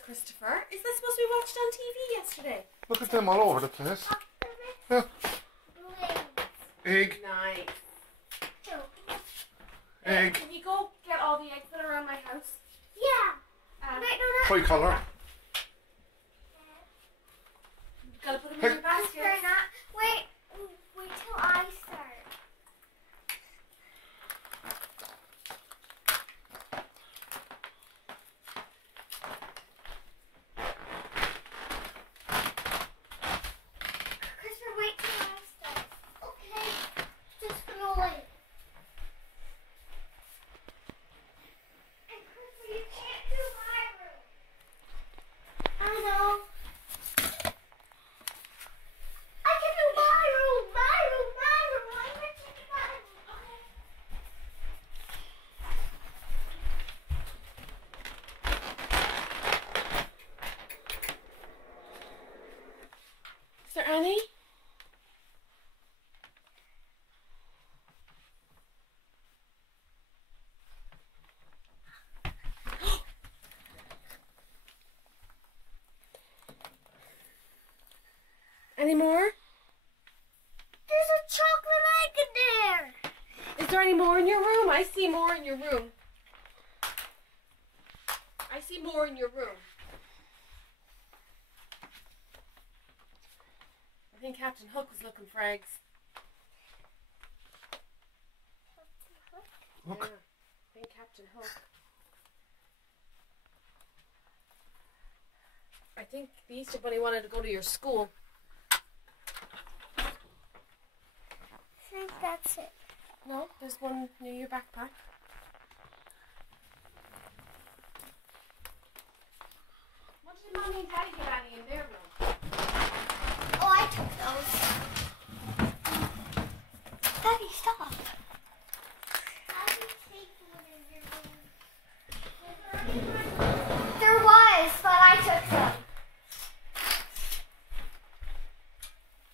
flowers, Christopher. Is this supposed to be watched on TV yesterday? Look at them all over the place. Yeah. Egg. Nice. Egg. Can you go get all the eggs that are around my house? Yeah. Tricolour. Gotta put them in your basket. Wait till I start. Christopher, wait till I start. Okay, just rolling. And Christopher, you can't do my room. I know. I can do my room. I'm gonna take my room. Is there any? Any more? There's a chocolate egg in there. Is there any more in your room? I see more in your room. I see more in your room. I think Captain Hook was looking for eggs. Look. Yeah, I think Captain Hook. I think the Easter Bunny wanted to go to your school. I think that's it. No, there's one near your backpack. What did Mommy and Daddy get Annie in their room? Oh, I took those. Daddy, stop. There was, but I took them.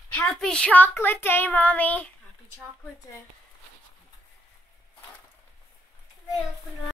Happy chocolate day, Mommy. Happy chocolate day. They open up.